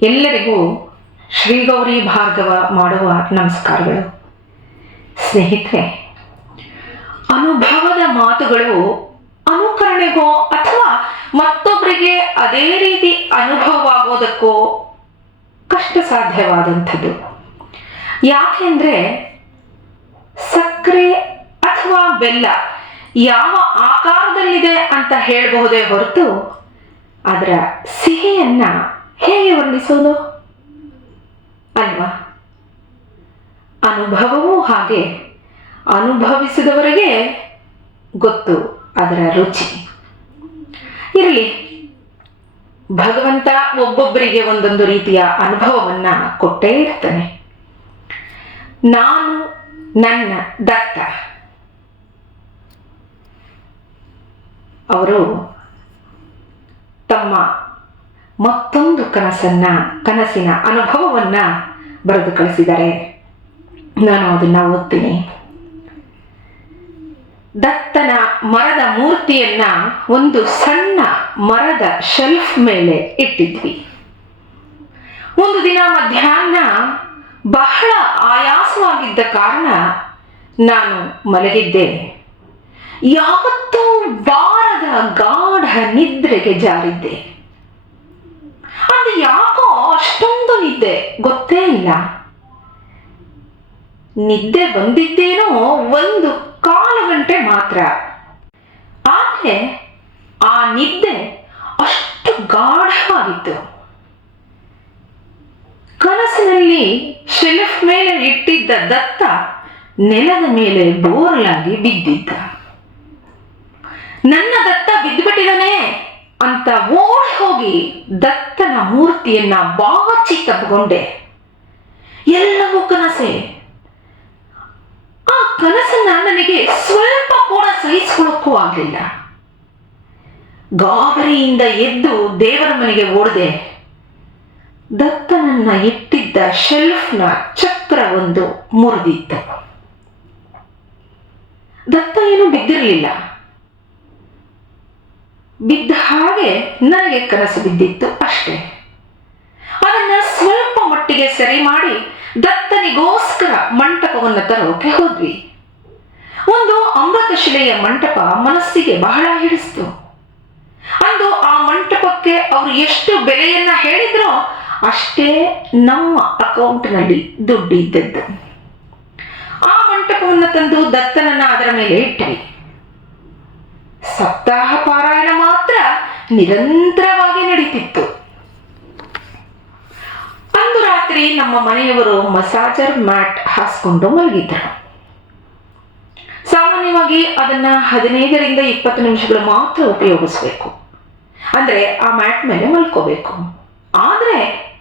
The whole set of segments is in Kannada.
ಎಲ್ಲರಿಗೂ ಶ್ರೀಗೌರಿ ಭಾರ್ಗವ ಮಾಡುವ ನಮಸ್ಕಾರಗಳು. ಸ್ನೇಹಿತರೆ, ಅನುಭವದ ಮಾತುಗಳು ಅನುಕರಣೆಗೋ ಅಥವಾ ಮತ್ತೊಬ್ಬರಿಗೆ ಅದೇ ರೀತಿ ಅನುಭವವಾಗೋದಕ್ಕೋ ಕಷ್ಟ ಸಾಧ್ಯವಾದಂಥದ್ದು. ಯಾಕೆಂದ್ರೆ ಸಕ್ಕರೆ ಅಥವಾ ಬೆಲ್ಲ ಯಾವ ಆಕಾರದಲ್ಲಿದೆ ಅಂತ ಹೇಳಬಹುದೇ ಹೊರತು ಅದರ ಸಿಹಿಯನ್ನ ಹೇಗೆ ವರ್ಣಿಸೋದು ಅಲ್ವಾ? ಅನುಭವವೂ ಹಾಗೆ. ಅನುಭವಿಸಿದವರಿಗೆ ಗೊತ್ತು ಅದರ ರುಚಿ. ಇರಲಿ. ಭಗವಂತ ಒಬ್ಬೊಬ್ಬರಿಗೆ ಒಂದೊಂದು ರೀತಿಯ ಅನುಭವವನ್ನ ಕೊಟ್ಟೇ ಇರ್ತಾನೆ. ನಾನು ನನ್ನ ದತ್ತ. ಅವರು ತಮ್ಮ ಮತ್ತೊಂದು ಕನಸನ್ನ, ಕನಸಿನ ಅನುಭವವನ್ನ ಬರೆದು ಕಳಿಸಿದರೆ ನಾನು ಅದನ್ನ ಓದ್ತೀನಿ. ದತ್ತನ ಮರದ ಮೂರ್ತಿಯನ್ನ ಒಂದು ಸಣ್ಣ ಮರದ ಶೆಲ್ಫ್ ಮೇಲೆ ಇಟ್ಟಿದ್ವಿ. ಒಂದು ದಿನ ಮಧ್ಯಾಹ್ನ ಬಹಳ ಆಯಾಸವಾಗಿದ್ದ ಕಾರಣ ನಾನು ಮಲಗಿದ್ದೆ. ಯಾವತ್ತೂ ಬಾರದ ಗಾಢ ನಿದ್ರೆಗೆ ಜಾರಿದ್ದೆ. ಯಾಕೋ ಅಷ್ಟೊಂದು ನಿದ್ದೆ. ಗೊತ್ತೇ ಇಲ್ಲ. ನಿದ್ದೆ ಬಂದಿದ್ದೇನೋ ಒಂದು ಕಾಲು ಗಂಟೆ ಮಾತ್ರ. ಆದರೆ ಆ ನಿದ್ದೆ ಅಷ್ಟು ಗಾಢವಾಗಿತ್ತು. ಕನಸಿನಲ್ಲಿ ಶೆಲ್ಫ್ ಮೇಲೆ ಇಟ್ಟಿದ್ದ ದತ್ತ ನೆಲದ ಮೇಲೆ ಬೋರ್ಲಾಗಿ ಬಿದ್ದಿದ್ದ. ನನ್ನ ದತ್ತ ಬಿದ್ದುಬಿಟ್ಟಿದಾನೆ ಅಂತ ಓಡಿ ಹೋಗಿ ದತ್ತನ ಮೂರ್ತಿಯನ್ನ ಬಾಚಿ ತಪ್ಪಿಕೊಂಡೆ ಎಲ್ಲವೂ ಕನಸೆ. ಆ ಕನಸನ್ನ ನನಗೆ ಸ್ವಲ್ಪ ಕೂಡ ಸಹಿಸಿಕೊಳ್ಳಕ್ಕೂ ಆಗಲಿಲ್ಲ. ಗಾಬರಿಯಿಂದ ಎದ್ದು ದೇವರ ಮನೆಗೆ ಓಡಿದೆ. ದತ್ತನನ್ನ ಇಟ್ಟಿದ್ದ ಶೆಲ್ಫ್ನ ಚಕ್ರ ಒಂದು ಮುರಿದಿತ್ತು. ದತ್ತ ಏನು ಬಿದ್ದಿರಲಿಲ್ಲ. ಬಿದ್ದ ಹಾಗೆ ನನಗೆ ಕನಸು ಬಿದ್ದಿತ್ತು ಅಷ್ಟೇ. ಅದನ್ನ ಸ್ವಲ್ಪ ಮಟ್ಟಿಗೆ ಸರಿ ಮಾಡಿ ದತ್ತನಿಗೋಸ್ಕರ ಮಂಟಪವನ್ನು ತರೋಕೆ ಹೋದ್ವಿ. ಒಂದು ಅಮೃತಶಿಲೆಯ ಮಂಟಪ ಮನಸ್ಸಿಗೆ ಬಹಳ ಹಿಡಿಸ್ತು. ಅಂದು ಆ ಮಂಟಪಕ್ಕೆ ಅವರು ಎಷ್ಟು ಬೆಲೆಯನ್ನ ಹೇಳಿದ್ರೋ ಅಷ್ಟೇ ನಮ್ಮ ಅಕೌಂಟ್ನಲ್ಲಿ ದುಡ್ಡು ಇದ್ದದ್ದು. ಆ ಮಂಟಪವನ್ನು ತಂದು ದತ್ತನನ್ನ ಅದರ ಮೇಲೆ ಇಟ್ವಿ ಸಪ್ತಾಹ ಪಾರ ನಿರಂತರವಾಗಿ ನಡೀತಿತ್ತು. ಅಂದು ರಾತ್ರಿ ನಮ್ಮ ಮನೆಯವರು ಮಸಾಜರ್ ಮ್ಯಾಟ್ ಹಾಸ್ಕೊಂಡು ಮಲಗಿದ್ರು. ಸಾಮಾನ್ಯವಾಗಿ ಅದನ್ನ ಹದಿನೈದರಿಂದ ಇಪ್ಪತ್ತು ನಿಮಿಷಗಳು ಮಾತ್ರ ಉಪಯೋಗಿಸ್ಬೇಕು. ಅಂದ್ರೆ ಆ ಮ್ಯಾಟ್ ಮೇಲೆ ಮಲ್ಕೋಬೇಕು. ಆದ್ರೆ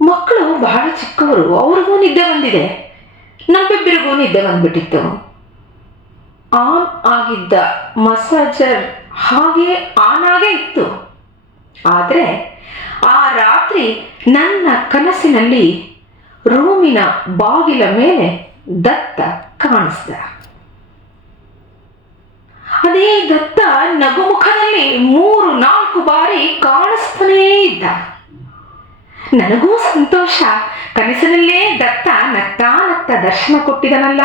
ಮಕ್ಕಳು ಬಹಳ ಚಿಕ್ಕವರು, ಅವ್ರಿಗೂ ನಿದ್ದೆ ಬಂದಿದೆ. ನಮ್ಮಿಬ್ಬರಿಗೂ ನಿದ್ದೆ ಬಂದ್ಬಿಟ್ಟಿತ್ತು. ಆನ್ ಆಗಿದ್ದ ಮಸಾಜರ್ ಹಾಗೆ ಆನಾಗೆ ಇತ್ತು. ಆದರೆ ಆ ರಾತ್ರಿ ನನ್ನ ಕನಸಿನಲ್ಲಿ ರೂಮಿನ ಬಾಗಿಲ ಮೇಲೆ ದತ್ತ ಕಾಣಿಸ್ದ. ಅದೇ ದತ್ತ ನಗುಮುಖದಲ್ಲಿ ಮೂರು, ನಾಲ್ಕು ಬಾರಿ ಕಾಣಿಸ್ತಾನೇ ಇದ್ದ. ನನಗೂ ಸಂತೋಷ. ಕನಸಿನಲ್ಲೇ ದತ್ತ ನಗ್ತಾ ನಗ್ತಾ ದರ್ಶನ ಕೊಟ್ಟಿದನಲ್ಲ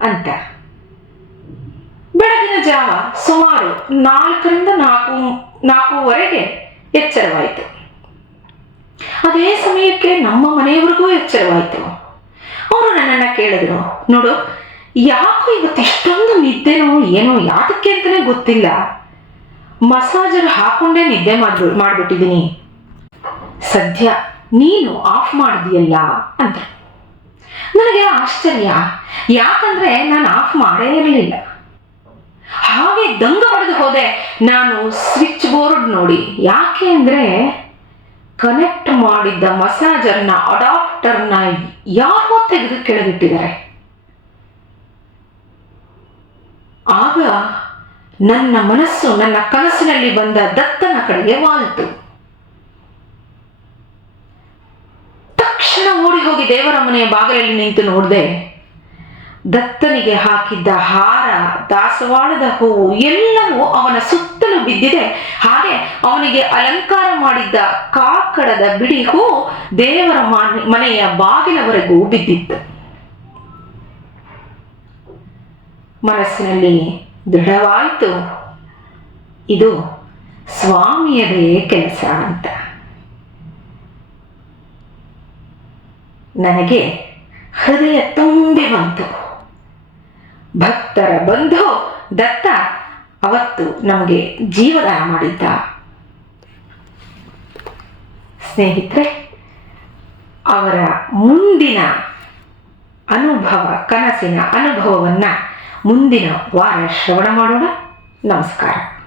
ಅಂತ. ಬೆಳಗಿನ ಜಾವ ಸುಮಾರು ನಾಲ್ಕರಿಂದ ನಾಲ್ಕು, ನಾಲ್ಕೂವರೆಗೆ ಎಚ್ಚರವಾಯಿತು. ಅದೇ ಸಮಯಕ್ಕೆ ನಮ್ಮ ಮನೆಯವರಿಗೂ ಎಚ್ಚರವಾಯಿತು. ಅವರು ನನ್ನನ್ನು ಕೇಳಿದ್ರು, ನೋಡು, ಯಾಕೋ ಇವತ್ತು ಇಷ್ಟೊಂದು ನಿದ್ದೆನೋ, ಏನೋ, ಯಾತಕ್ಕೆ ಅಂತಲೇ ಗೊತ್ತಿಲ್ಲ. ಮಸಾಜರ್ ಹಾಕೊಂಡೇ ನಿದ್ದೆ ಮಾಡ್ಬಿ, ಮಾಡಿಬಿಟ್ಟಿದ್ದೀನಿ. ಸದ್ಯ ನೀನು ಆಫ್ ಮಾಡಿದೆಯಲ್ಲ ಅಂತ ನನಗೆ ಆಶ್ಚರ್ಯ. ಯಾಕಂದ್ರೆ ನಾನು ಆಫ್ ಮಾಡೇ ಇರಲಿಲ್ಲ. ಹಾಗೆ ದಂಗ ಪಡೆದು ಹೋದೆ. ನಾನು ಸ್ವಿಚ್ ಬೋರ್ಡ್ ನೋಡಿ. ಯಾಕೆ ಅಂದರೆ ಕನೆಕ್ಟ್ ಮಾಡಿದ್ದ ಮಸಾಜರ್ನ, ಅಡಾಪ್ಟರ್ನ ಯಾರೋ ತೆಗೆದು ಕೆಳಗಿಟ್ಟಿದ್ದಾರೆ? ಆಗ ನನ್ನ ಮನಸ್ಸು, ನನ್ನ ಕನಸಿನಲ್ಲಿ ಬಂದ ದತ್ತನ ಕಡೆಗೆ ವಾಲ್ತು. ತಕ್ಷಣ ಓಡಿ ಹೋಗಿ ದೇವರ ಮನೆಯ ಬಾಗಿಲಲ್ಲಿ ನಿಂತು ನೋಡಿದೆ. ದತ್ತನಿಗೆ ಹಾಕಿದ್ದ ಹಾರ, ದಾಸವಾಳದ ಹೂವು ಎಲ್ಲವೂ ಅವನ ಸುತ್ತಲೂ ಬಿದ್ದಿದೆ. ಹಾಗೆ ಅವನಿಗೆ ಅಲಂಕಾರ ಮಾಡಿದ್ದ ಕಾಕಡದ ಬಿಡಿ ಹೂ ದೇವರ ಮಾನ್- ಮನೆಯ ಬಾಗಿಲವರೆಗೂ ಬಿದ್ದಿತ್ತು. ಮನಸ್ಸಿನಲ್ಲಿ ದೃಢವಾಯಿತು. ಇದು ಸ್ವಾಮಿಯದೇ ಕೆಲಸ ಅಂತ. ನನಗೆ ಹೃದಯ ತುಂಬಿ ಬಂತು. ಭಕ್ತರ ಬಂಧು ದತ್ತ ಅವತ್ತು ನಮಗೆ ಜೀವದಾನ ಮಾಡಿದ್ದ. ಸ್ನೇಹಿತರೆ, ಅವರ ಮುಂದಿನ ಅನುಭವ, ಕನಸಿನ ಅನುಭವವನ್ನು ಮುಂದಿನ ವಾರ ಶ್ರವಣ ಮಾಡೋಣ. ನಮಸ್ಕಾರ.